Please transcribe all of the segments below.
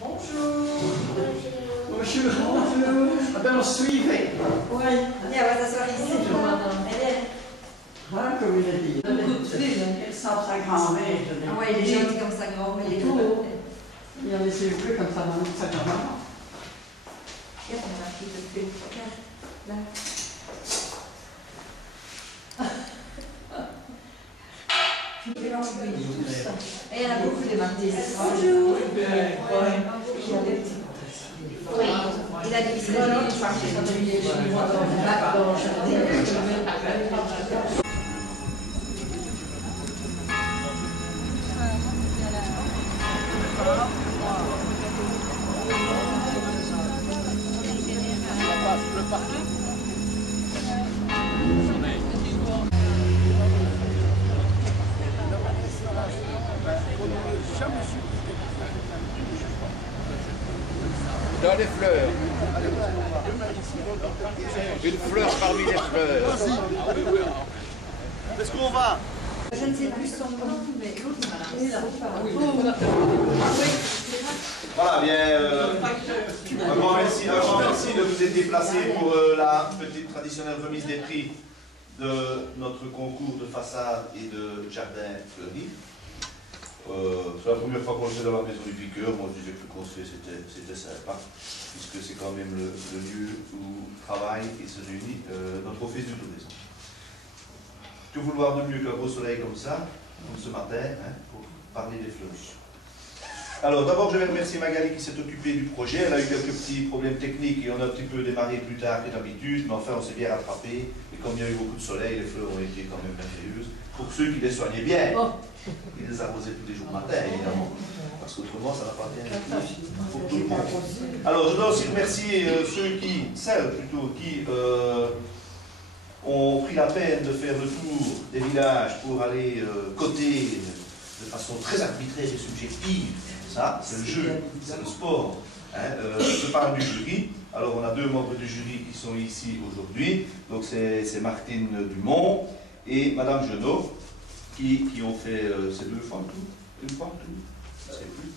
Bonjour. Bonjour. Ah ben on suivait. Oui, on va s'asseoir ici. Hein, comme il a dit. Elle sent sa grand-mère. Ah oui, il est gentil comme sa grand-mère. Il a laissé plus comme sa grand-mère. Regarde, on a un petit peu de feu. Regarde, là. Et il y en a beaucoup des martyrs. Bonjour. Oui, il a dit que c'était une fois que j'ai le parking. Dans les fleurs. Une fleur parmi les fleurs. Est-ce qu'on va? Je ne sais plus son nom, mais l'autre, Voilà, bien. Un grand merci de vous être déplacés pour la petite traditionnelle remise des prix de notre concours de façade et de jardin fleuri. C'est la première fois qu'on le fait dans la maison du piqueur. Moi, je disais que le conseil c'était sympa, puisque c'est quand même le lieu où travaille et se réunit notre office du tourisme. Que vouloir de mieux qu'un beau soleil comme ça, comme ce matin, hein, pour parler des fleuris. Alors, d'abord, je vais remercier Magali qui s'est occupée du projet. Elle a eu quelques petits problèmes techniques et on a un petit peu démarré plus tard que d'habitude, mais enfin, on s'est bien rattrapé. Et comme il y a eu beaucoup de soleil, les fleurs ont été quand même merveilleuses. Pour ceux qui les soignaient bien, ils les arrosaient tous les jours matin, évidemment. Parce qu'autrement, ça n'a pas bien pour tout le monde. Alors, je dois aussi remercier celles qui ont pris la peine de faire le tour des villages pour aller coter de façon très arbitraire et subjective. Ça, c'est le jeu, c'est le sport. Hein. Je parle du jury. Alors, on a deux membres du jury qui sont ici aujourd'hui. Donc, c'est Martine Dumont et Madame Genot qui ont fait ces deux fois tout. Une fois tout. Je sais plus.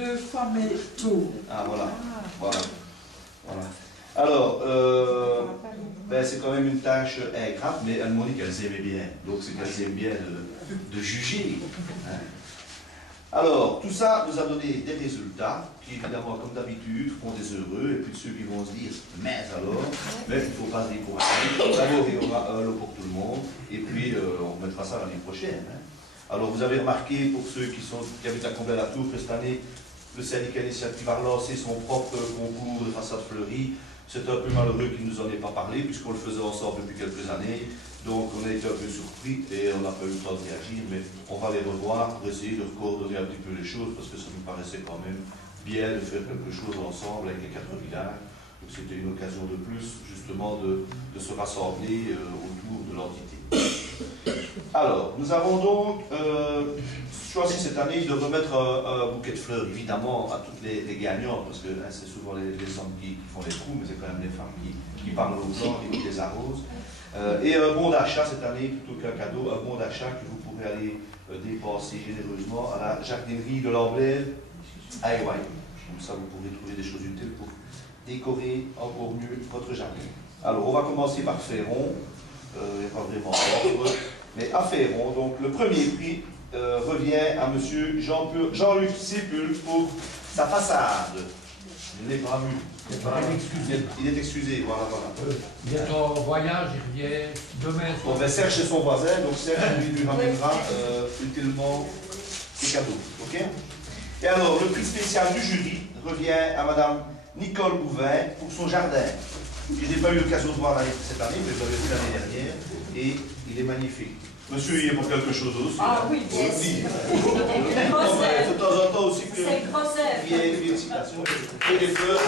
Deux fois mais tout. Ah, voilà. Voilà. Alors, ben, c'est quand même une tâche ingrate, mais elles m'ont dit qu'elles aimaient bien. Donc, c'est qu'elles aiment bien de juger. Hein. Alors, tout ça nous a donné des résultats qui, évidemment, comme d'habitude, font des heureux, et puis ceux qui vont se dire, mais alors, mais il ne faut pas se décourager. D'abord, il y aura un lot pour tout le monde, et puis on remettra ça l'année prochaine. Hein. Alors, vous avez remarqué, pour ceux qui habitent à Comblain-la-Tour, que cette année, le syndicat Initiative a relancé son propre concours de façade fleurie. C'est un peu malheureux qu'il ne nous en ait pas parlé, puisqu'on le faisait ensemble depuis quelques années. Donc on a été un peu surpris et on n'a pas eu le temps de réagir, mais on va les revoir pour essayer de coordonner un petit peu les choses, parce que ça nous paraissait quand même bien de faire quelque chose ensemble avec les 4 villages. Donc c'était une occasion de plus, justement, de se rassembler autour de l'entité. Alors, nous avons donc choisi cette année de remettre un bouquet de fleurs, évidemment, à toutes les gagnantes, parce que hein, c'est souvent les hommes qui font les trous, mais c'est quand même les femmes qui parlent aux gens et qui les arrosent. Et un bon d'achat cette année, plutôt qu'un cadeau, un bon d'achat que vous pourrez aller dépenser généreusement à la jardinerie de l'Amblève à Ewaï. Comme ça, vous pourrez trouver des choses utiles pour décorer encore mieux votre jardin. Alors, on va commencer par Féron. Il n'y a pas vraiment d'ordre. Mais à Féron, donc le premier prix revient à M. Jean-Luc Sépul pour sa façade. Je ne l'ai pas vu. Il est excusé, voilà. Il est en voyage, il revient demain. Bon, ben Serge c'est son voisin, donc Serge lui ramènera utilement ses cadeaux. Ok? Et alors, le prix spécial du jury revient à Madame Nicole Bouvin pour son jardin. Je n'ai pas eu l'occasion de voir cette année, mais je l'avais vu l'année dernière, et il est magnifique. Monsieur, il est pour quelque chose aussi. Ah oui, bien sûr. De temps en temps aussi que c'est le gros œuf. il y a une félicitations. Et les fleurs.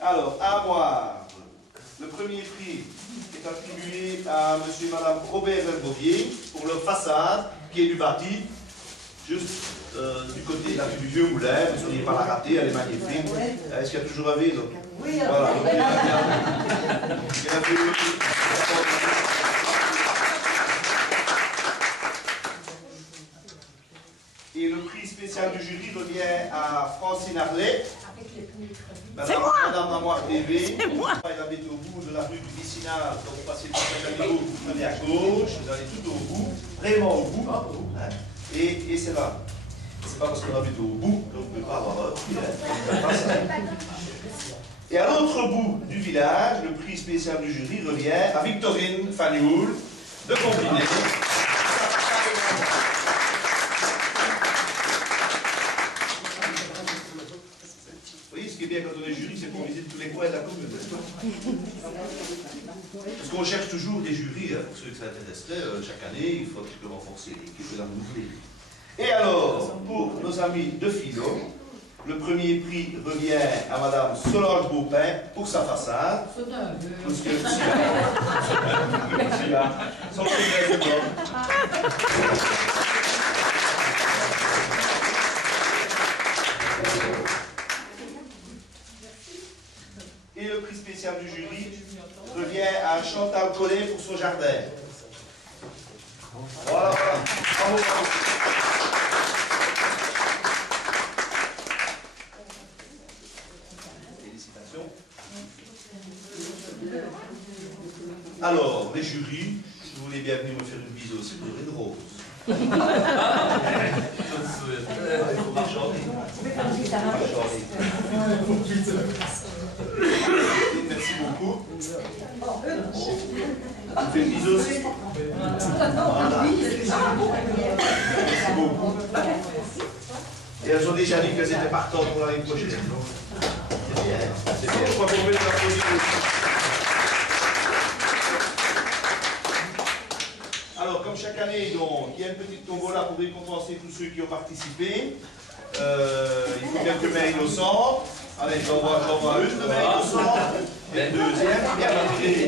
Alors, à moi, le premier prix est attribué à monsieur et madame Robert Verbovier pour leur façade qui est du bâti, juste du côté du vieux moulin. Vous ne seriez pas la rater, elle est magnifique. Est-ce qu'il y a toujours un vide? Oui, voilà. spécial du jury revient à Francine Arlet. Madame Mamoire TV. Elle habite au bout de la rue du Vicinal. Donc vous passez tout le niveau, vous prenez à gauche, vous allez tout au bout, vraiment au bout. Hein, et c'est là. C'est pas parce qu'on habite au bout qu'on ne peut pas avoir Et à l'autre bout du village, le prix spécial du jury revient à Victorine Fanioul de Combiné. Vous voyez, ce qui est bien quand on est jury, c'est qu'on visite tous les coins de la commune. Parce qu'on cherche toujours des jurys, pour ceux que ça intéresserait, chaque année, il faut un petit peu renforcer l'équipe et la renouveler. Et alors, pour nos amis de philo, le premier prix revient à Madame Solange Beaupin pour sa façade. Parce que celui-là, son premier de Et le prix spécial du jury revient à Chantal Collet pour son jardin. Voilà, voilà. Bravo, bravo. Félicitations. Alors, les jurys, si vous voulez bien venir me faire une bise aussi, vous aurez une rose. Il faut marchander. Merci beaucoup. On fait une bise aussi. Voilà. Merci beaucoup. Et elles ont déjà dit qu'elles étaient partantes pour l'année prochaine. C'est bien. C'est bien. Je crois qu'on peut les applaudir aussi. Alors, comme chaque année, donc, il y a une petite tombola pour récompenser tous ceux qui ont participé. Il faut quelques mains innocentes. Allez, j'en vois une de main innocente. Et une deuxième. Bien, on va tirer.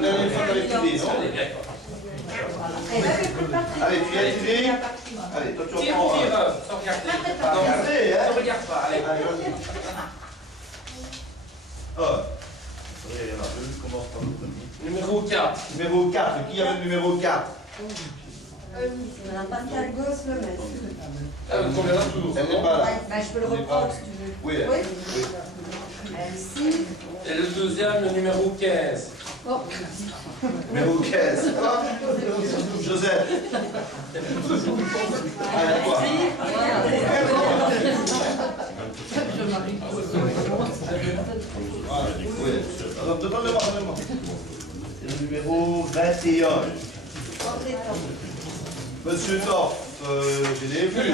La dernière fois, tu avais tiré, non? Allez, tu as tiré. Allez, toi, tu reprends. Sans regarder. Pas regarder, hein? Ne regarde pas, allez. Allez, vas-y. Oh. Il y en a deux, je commence par le premier. Numéro 4. Numéro 4. Qui avait le numéro 4? Madame Pascal Gosse le met. Combien d'un tour? Elle n'est pas là. Bah, je peux le reprendre si tu veux. Oui, Oui. oui. Ici. Et le deuxième, le numéro 15. Oh. Numéro 15. Joseph. Allez, quoi? Oui. Alors, donne-le-moi, donne-le-moi. C'est le numéro 21. Monsieur Torf, je l'ai vu.